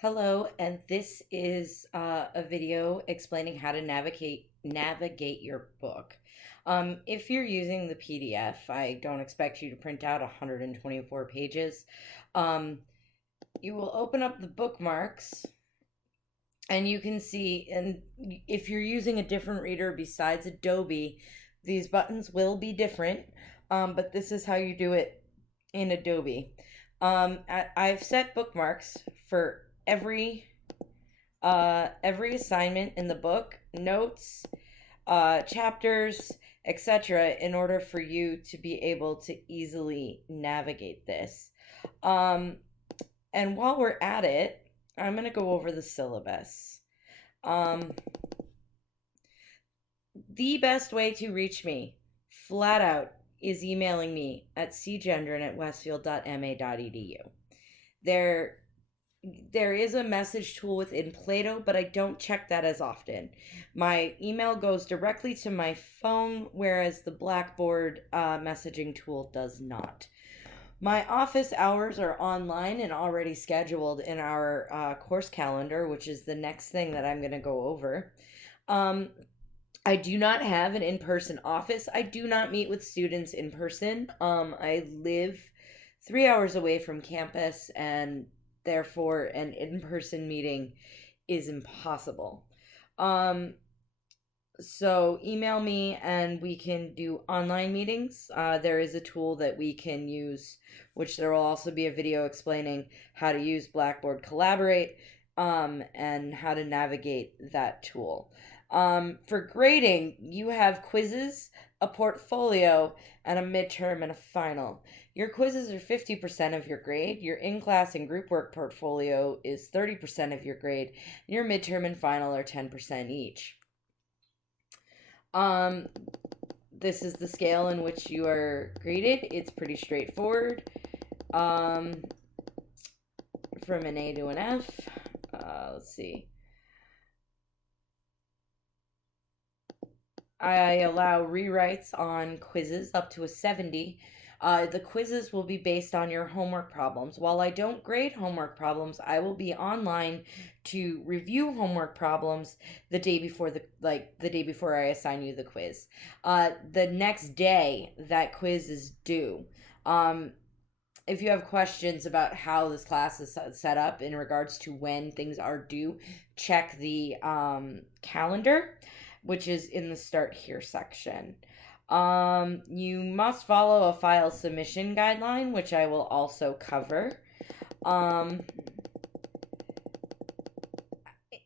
Hello, and this is a video explaining how to navigate your book. If you're using the PDF, I don't expect you to print out 124 pages. Um, you will open up the bookmarks, and you can see. And if you're using a different reader besides Adobe, these buttons will be different. But this is how you do it in Adobe. I've set bookmarks for every assignment in the book, notes, chapters, etc., in order for you to be able to easily navigate this. Um, and while we're at it, I'm going to go over the syllabus. Um, the best way to reach me, flat out, is emailing me at cgendron@westfield.ma.edu. There there is a message tool within Plato, but I don't check that as often. My email goes directly to my phone, whereas the Blackboard messaging tool does not. My office hours are online and already scheduled in our course calendar, which is the next thing that I'm going to go over. I do not have an in-person office. I do not meet with students in person. I live 3 hours away from campus, and therefore an in-person meeting is impossible. So email me and we can do online meetings. There is a tool that we can use, which there will also be a video explaining how to use Blackboard Collaborate, and how to navigate that tool. For grading, you have quizzes, a portfolio, and a midterm and a final. Your quizzes are 50% of your grade. Your in-class and group work portfolio is 30% of your grade. Your midterm and final are 10% each. This is the scale in which you are graded. It's pretty straightforward. From an A to an F. Let's see. I allow rewrites on quizzes up to a 70. The quizzes will be based on your homework problems. While I don't grade homework problems, I will be online to review homework problems the day before the day before I assign you the quiz. The next day that quiz is due. If you have questions about how this class is set up in regards to when things are due, check the calendar, which is in the Start Here section. You must follow a file submission guideline, which I will also cover.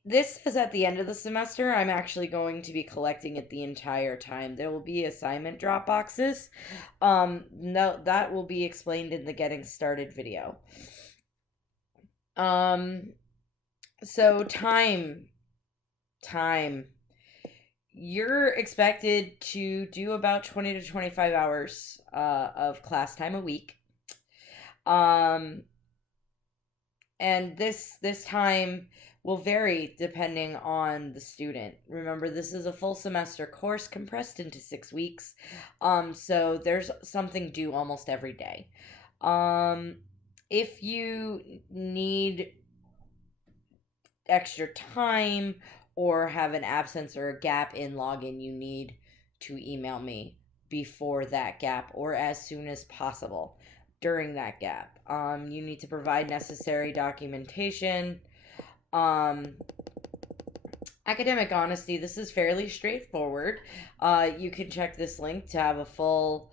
This is at the end of the semester. I'm actually going to be collecting it the entire time. There will be assignment drop boxes. No, that will be explained in the Getting Started video. So time. You're expected to do about 20 to 25 hours of class time a week. And this time will vary depending on the student. Remember, this is a full semester course compressed into 6 weeks. So there's something due almost every day. If you need extra time or have an absence or a gap in login, you need to email me before that gap or as soon as possible during that gap. You need to provide necessary documentation. Academic honesty, this is fairly straightforward. You can check this link to have a full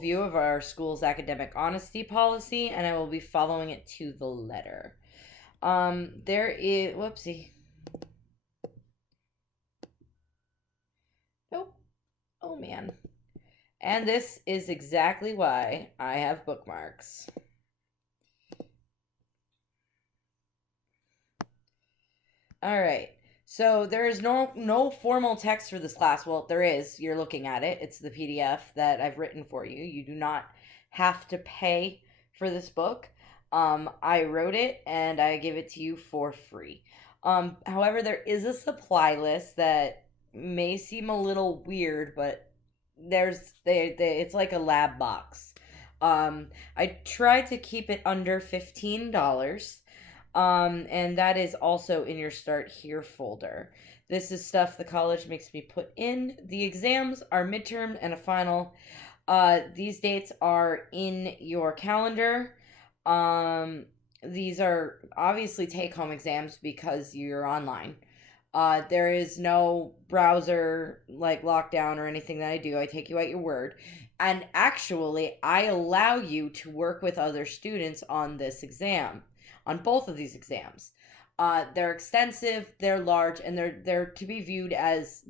view of our school's academic honesty policy, and I will be following it to the letter. There is, whoopsie. Nope. Oh man. And this is exactly why I have bookmarks. All right. So there is no formal text for this class. Well, there is. You're looking at it. It's the PDF that I've written for you. You do not have to pay for this book. I wrote it and I give it to you for free. However, there is a supply list that may seem a little weird, but it's like a lab box. I try to keep it under $15. And that is also in your Start Here folder. This is stuff the college makes me put in. The exams are midterm and a final. These dates are in your calendar. These are obviously take home exams because you're online. There is no browser like lockdown or anything that I do. I take you at your word. And actually, I allow you to work with other students on this exam, on both of these exams. They're extensive, they're large, and they're to be viewed as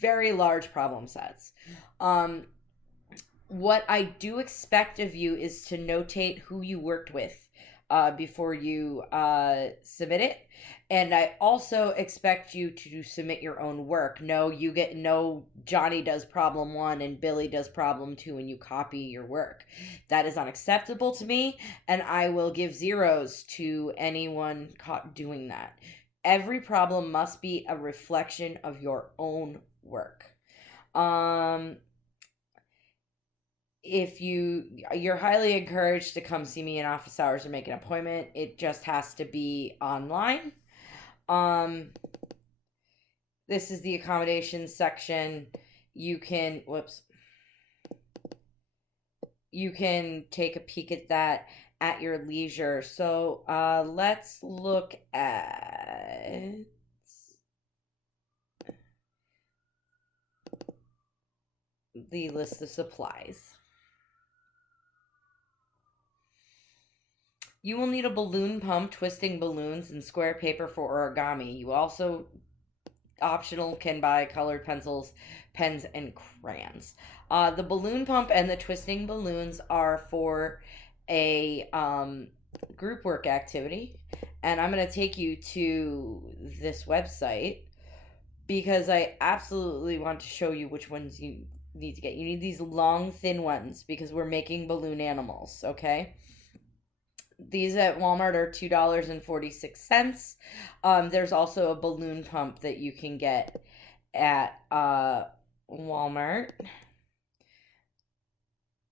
very large problem sets. Um, what I do expect of you is to notate who you worked with before you submit it. And I also expect you to submit your own work. No, Johnny does problem one and Billy does problem two and you copy your work. That is unacceptable to me, and I will give zeros to anyone caught doing that. Every problem must be a reflection of your own work. If you're highly encouraged to come see me in office hours or make an appointment. It just has to be online. This is the accommodations section. You can take a peek at that at your leisure. So let's look at the list of supplies. You will need a balloon pump, twisting balloons, and square paper for origami. You also, optional, can buy colored pencils, pens, and crayons. The balloon pump and the twisting balloons are for a group work activity. And I'm going to take you to this website because I absolutely want to show you which ones you need to get. You need these long, thin ones because we're making balloon animals, okay? These at Walmart are $2.46. There's also a balloon pump that you can get at Walmart.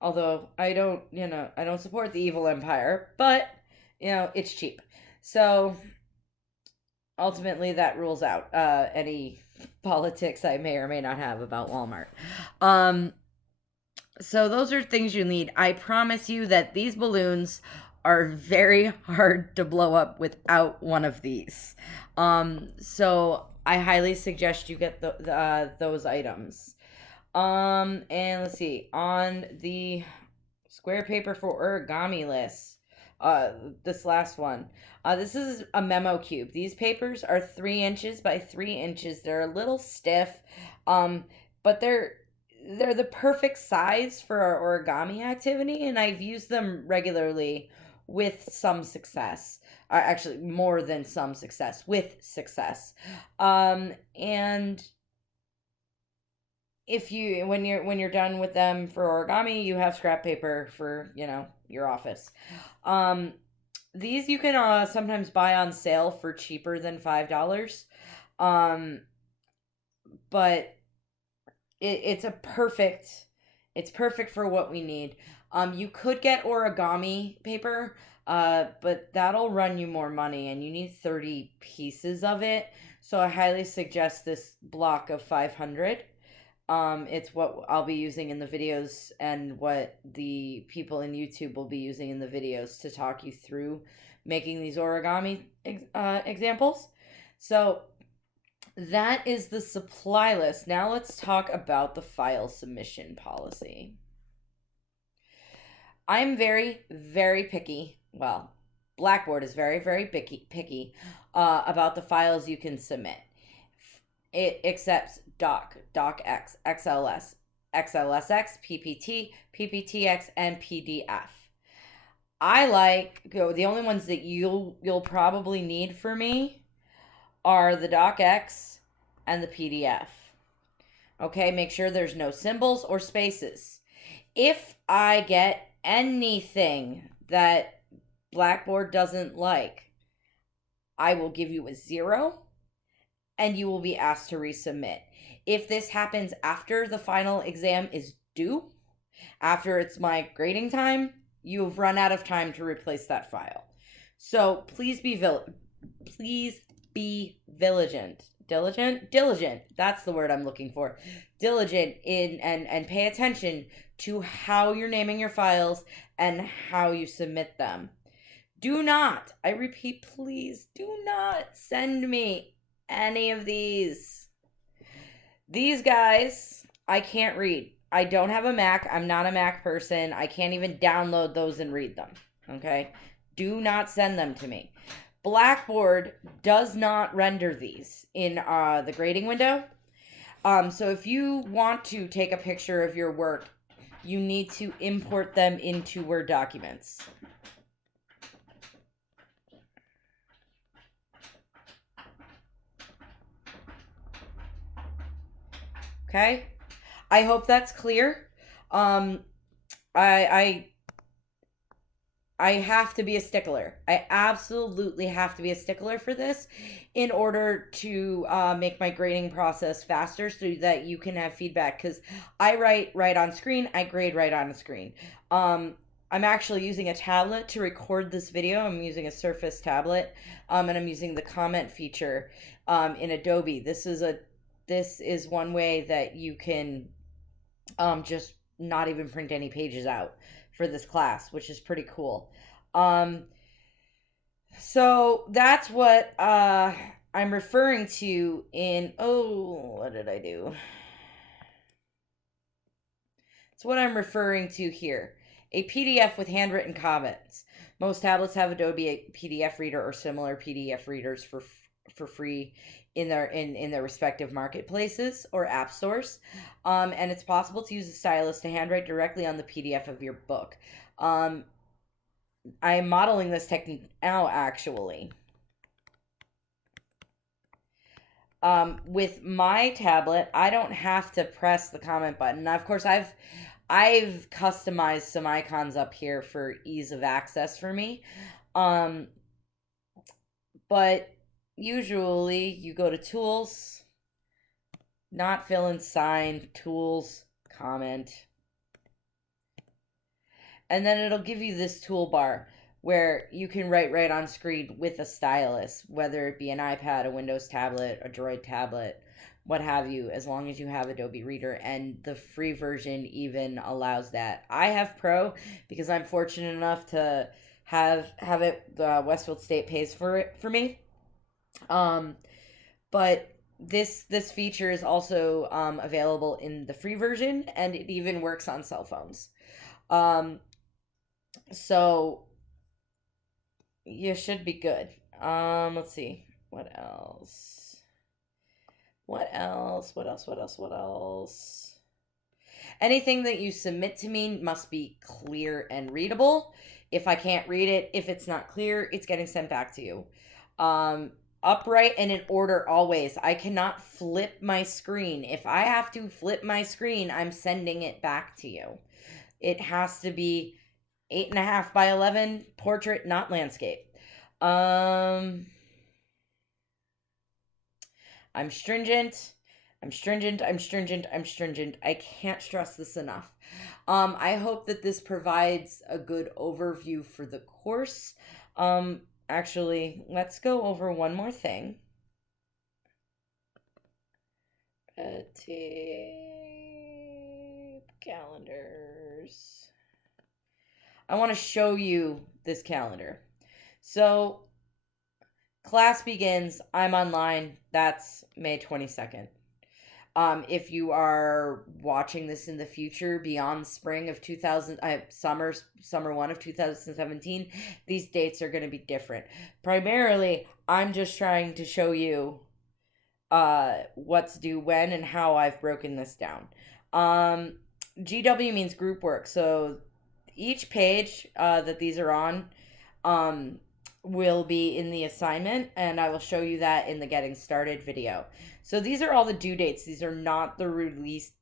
Although I don't support the evil empire, but it's cheap. So ultimately that rules out any politics I may or may not have about Walmart. So those are things you need. I promise you that these balloons are very hard to blow up without one of these. So I highly suggest you get those items. And let's see, on the square paper for origami list, this last one, this is a memo cube. These papers are 3 inches by 3 inches. They're a little stiff, but they're the perfect size for our origami activity, and I've used them regularly with some success. Actually, more than some success, with success. And if when you're done with them for origami, you have scrap paper for your office. These you can sometimes buy on sale for cheaper than $5. But it's perfect for what we need. You could get origami paper, but that'll run you more money, and you need 30 pieces of it. So I highly suggest this block of 500. It's what I'll be using in the videos and what the people in YouTube will be using in the videos to talk you through making these origami examples. So that is the supply list. Now let's talk about the file submission policy. I'm very, very picky. Well, Blackboard is very, very picky about the files you can submit. It accepts doc, docx, XLS, XLSX, PPT, PPTX, and PDF. The only ones that you'll probably need for me are the docx and the PDF. Okay, make sure there's no symbols or spaces. If I get anything that Blackboard doesn't like, I will give you a 0 and you will be asked to resubmit. If this happens after the final exam is due, after it's my grading time, you've run out of time to replace that file. So please be diligent. That's the word I'm looking for. Diligent in and pay attention to how you're naming your files and how you submit them. Do not, I repeat, please do not send me any of these. These guys, I can't read. I don't have a Mac. I'm not a Mac person. I can't even download those and read them. Okay? Do not send them to me. Blackboard does not render these in the grading window. So if you want to take a picture of your work, you need to import them into Word documents. Okay? I hope that's clear. I have to be a stickler. I absolutely have to be a stickler for this in order to make my grading process faster so that you can have feedback. Because I write right on screen, I grade right on screen. I'm actually using a tablet to record this video. I'm using a Surface tablet, and I'm using the comment feature in Adobe. This is one way that you can just not even print any pages out for this class, which is pretty cool. So that's what I'm referring to in, what did I do? It's what I'm referring to here. A PDF with handwritten comments. Most tablets have Adobe PDF Reader or similar PDF readers for free in their respective marketplaces or app stores, and it's possible to use a stylus to handwrite directly on the PDF of your book. I'm modeling this technique now, actually. With my tablet, I don't have to press the comment button. Now, of course, I've customized some icons up here for ease of access for me, but usually you go to Tools, not fill and sign, Tools, Comment, and then it'll give you this toolbar where you can write right on screen with a stylus, whether it be an iPad, a Windows tablet, a Droid tablet, what have you, as long as you have Adobe Reader, and the free version even allows that. I have Pro because I'm fortunate enough to have it. Westfield State pays for it for me. But this feature is also available in the free version, and it even works on cell phones. So you should be good. Let's see. What else? What else? Anything that you submit to me must be clear and readable. If I can't read it, if it's not clear, it's getting sent back to you. Upright and in order always. I cannot flip my screen. If I have to flip my screen, I'm sending it back to you. It has to be 8.5 by 11 portrait, not landscape. I'm stringent. I can't stress this enough. I hope that this provides a good overview for the course. Actually, let's go over one more thing. Tape calendars. I want to show you this calendar. So, class begins. I'm online. That's May 22nd. If you are watching this in the future, beyond spring of summer 1 of 2017, these dates are going to be different. Primarily, I'm just trying to show you what's due when and how I've broken this down. GW means group work, so each page that these are on will be in the assignment, and I will show you that in the Getting Started video. So these are all the due dates. These are not the release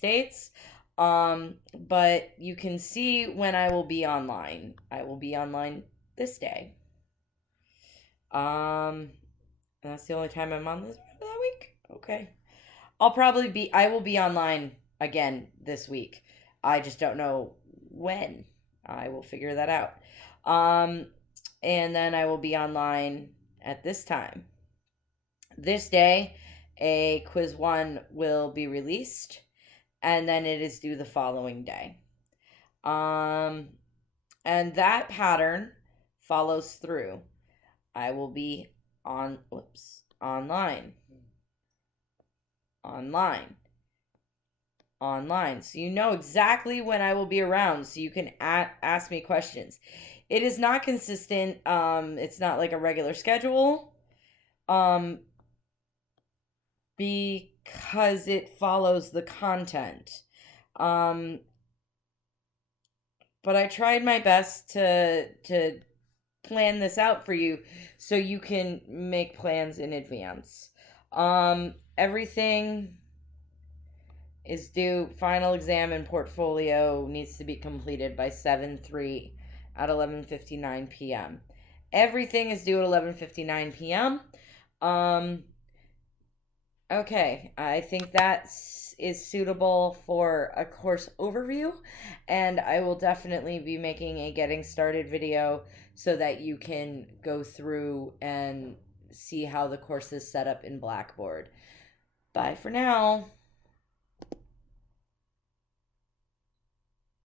dates, but you can see when I will be online. I will be online this day. That's the only time I'm on this that week. Okay. I will be online again this week. I just don't know when. I will figure that out. Um, and then I will be online at this time. This day, a quiz one will be released, and then it is due the following day. Um, and that pattern follows through. I will be online, online, online. So you know exactly when I will be around, so you can ask me questions. It is not consistent. It's not like a regular schedule. Because it follows the content. Um, but I tried my best to plan this out for you so you can make plans in advance. Everything is due. Final exam and portfolio needs to be completed by 7/3 at 11:59 p.m. Everything is due at 11:59 p.m. Okay, I think that is suitable for a course overview, and I will definitely be making a getting started video so that you can go through and see how the course is set up in Blackboard. Bye for now.